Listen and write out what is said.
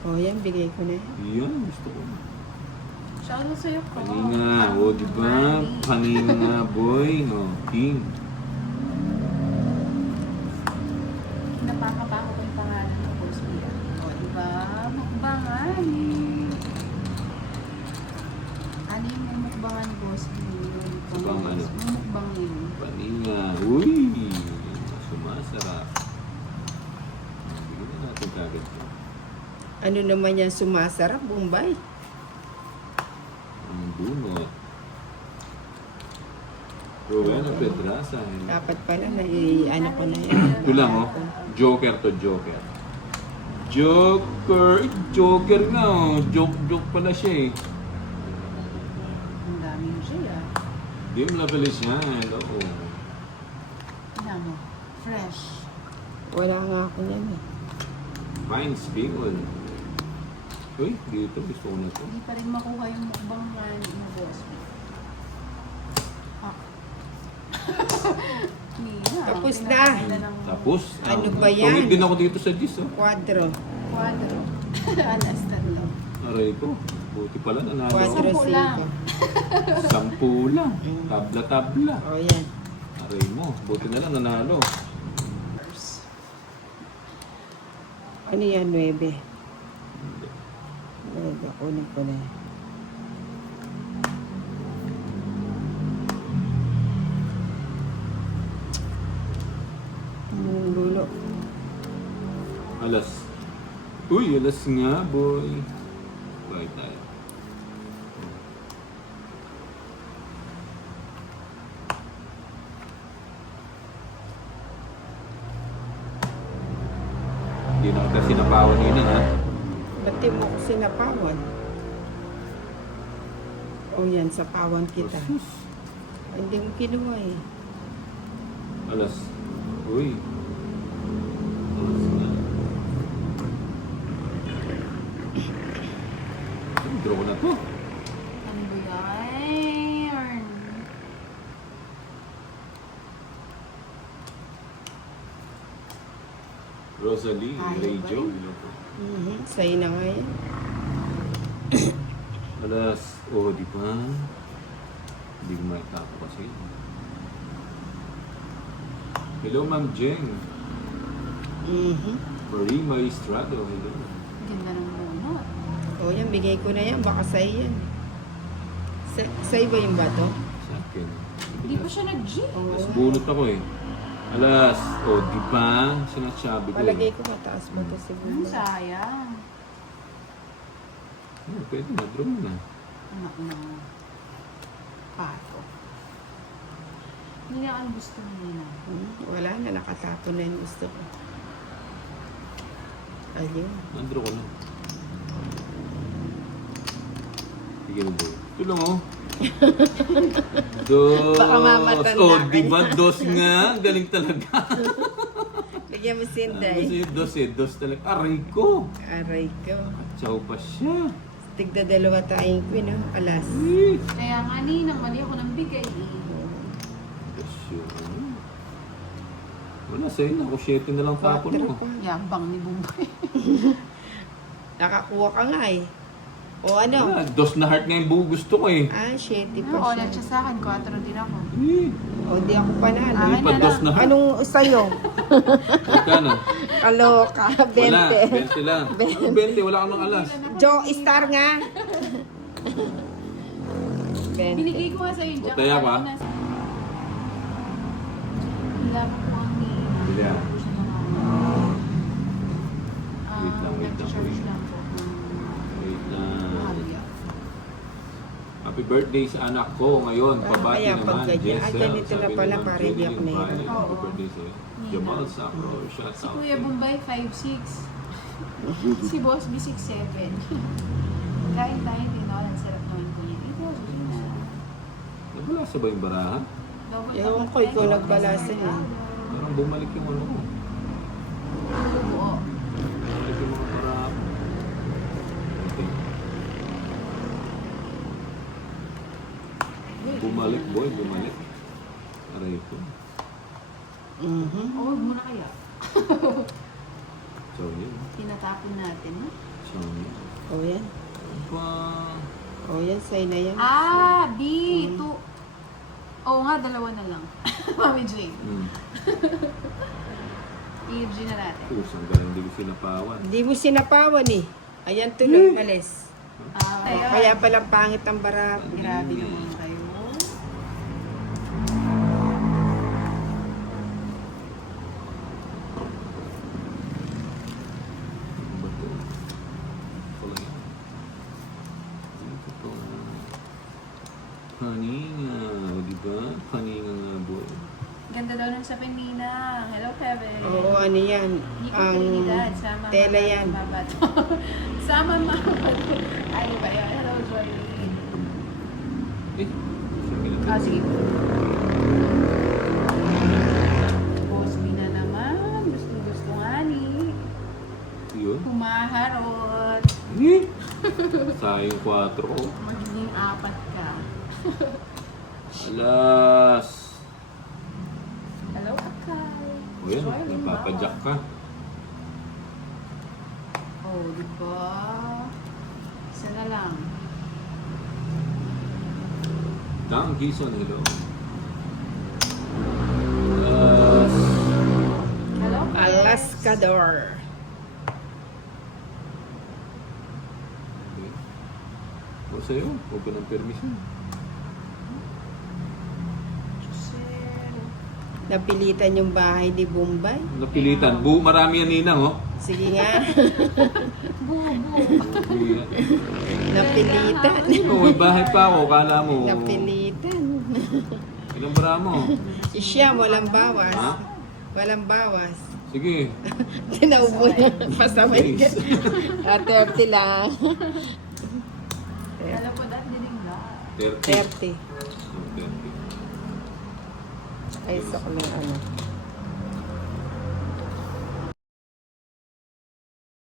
O yan, bigay ko na. Yan, gusto ko. Siya na sa'yo ko. Kanina, o diba? Kanina nga, boy. No, king. Napakabako ko yung pangalan ng boss mo yan. O, diba? Mukbangan eh. Ano yung mumukbangan boss mo yun? Mukbangan ano? Mumukbang yun. Kanina. Uy! Sumasarap. Bigyan na natin kagad ito. Ano naman yan, sumasarap, Bombay. Ang bunot. Rowena Pedraza. Dapat pala, ano ko na yan. Ito lang, oh. Joker to Joker. Joker! Joker nga, oh. Joke pala siya, eh. Ang dami mo siya. Di mo labalis yan. Oo. Tignan mo. Fresh. Wala nga ako yan eh. Fine Spigol. Uy, dito. Gusto ko na ito. Hindi pa rin makuha yung mukbangan mo boss mo. Ah. Nina, Tapos na. pinapakita ng Tapos, Ano ba yan? Tumig din ako dito sa gis, oh. Quadro. Quadro. Alas tatlo. Aray ko. Buti pala nanalo Quadro ako. 10 lang. 10 lang. Tabla-tabla. O yan. Aray mo. Buti na lang nanalo. Ano yan, 9? 9, kunin ko na. Lulo. Alas. Uy, alas nga, boy. Bye tayo. Hindi na kita sinapawan yun, ha? Ba't di mo ko sinapawan? O yan, sapawan kita. Sus. Hindi mo kinuha eh. Alas. Uy. Alas nga. Draw ko na to. Ano ba yan? Rosalie, Ayaw Ray ba Jo. Mhm, sa'yo na nga yan. Alas. Oh, di ba? Hindi ko makita kasi. Hello, Ma'am Jeng. Mhm. Marie Maestrado. Hello. Ganda ng bunot. O yan, bigay ko na yan. Baka sa'yo yan. Sa'yo ba yung bato? Sa akin. Hindi pa siya nag-gym. Mas bunot ako eh. Alas. Oh, di ba? Sinasabi ko Palagay eh. ko mataas mo to Hmm, siguro. sayang. Oh, pwede na. Draw mo na. Anak na. Pato. Hindi na ang gusto mo nila. Wala na, nakatapo na yung gusto ko. Ayun. Nandro ko na. Sige na bro. Ito lang oh. Dos. Baka mamatanda Oh, ka di niya. ba? Dos nga. Galing talaga. Bigyan mo si Ano Inday. sa'yo? Dos eh. Dos talaga. Aray ko. Aray ko. Chow pa siya. Tigda dalawa tayong queen, oh. Alas. Eh. Kaya nga ni, nang mali ako ng bigay eh. Dos yun. Wala sa'yo. Ako 7 na lang tapon Quadro mo. pa. Yabang ni Bumbay. Nakakuha ka nga eh. O ano? Wala. Dos na heart nga yung buo gusto ko eh. Ah, 7 Ano, pa ulit siya. siya sa akin. 4 din ako. Eh. O, di ako panalo. Ah, Hindi pa na dos lang. na heart. Anong sa'yo? Magkano? Kaloka, 20. Wala. 20 lang. Ano 20? Wala ka ng alas. Joe, star nga. 20. Binigay ko nga sa'yo dyan. Butaya ba? Wala pa po ang ni. Bili ah. Ah, Wait lang, wait lang. nag-charge lang po. Wait lang. Mahal. Happy birthday sa anak ko ngayon. Ah, Pabati kaya naman. pag ganyan. Ah, Jessel. ganito na Sabi pala, ni Ma'am para hindi Jenny ako nahihirap. Limpaya. Happy Oo. birthday sa'yo. Jamal Sacro. Shout Si out. Kuya Bombay, 5'6". Si Boss B, 6'7". Kain tayo din ako. Ang sarap naman ko niya. Ito, sige na. Nagbalasa ba yung baraha? Double Ewan ko, ikaw nagbalasa eh. Parang bumalik yung ano mo. Oo. Bumalik yung mga baraha. Okay. Bumalik boy, bumalik. Aray ko. Mhm. Huwag mo na kaya. So yun. Tinatapon natin, no? Sorry. O yan. Pa... O yan, sa'yo na yan. Ah, B. Oo nga, dalawa na lang. Mami Jane. EFG na natin. Kusang ganun, hindi ko sinapawan. Hindi mo sinapawan eh. Ayan tuloy, malis. Ah, O, kaya palang pangit ang barako. grabe naman kayo. Ano ba ito? Ito lang yan. Ito to. Kaninga. O, diba? Kaninga nga, boy. Ganda daw ng sa Penina. Hello, Kevin. Oo, ano yan. Hindi ko Ang Trinidad. Sama tela Mama, yan. Mabato. Sama Mama. Ano ba yun? Hello, Joylene. Eh, sige na. Ah, sige. Boss B na naman. Gusto nga ni. Yun. Kumaharot. Eh! Sayang 4 ko. Magiging 4 ka. Alas! Hello, Akay. O yan, Joylene napapadyak ka. Oh, diba? Isa na lang. Dang Gison, hello. Alas! Hello, Chris. Alaskador. Okay. O sa'yo, huwag ko ng permission. Giselle. Napilitan yung bahay ni Bombay. Napilitan. Marami yan, Ninang, oh. Sige nga. Bubo. Napilitan. Oh, may bahay pa ako. Kala mo. Napilitan. Ilang bara mo? Siya, walang bawas. Ha? Walang bawas. Sige. Tinaubo niya. Pasaway ka. 30 lang. Alam po dahil dinig na. 30. 30. Oh, 30. Ay, sa ko lang ano.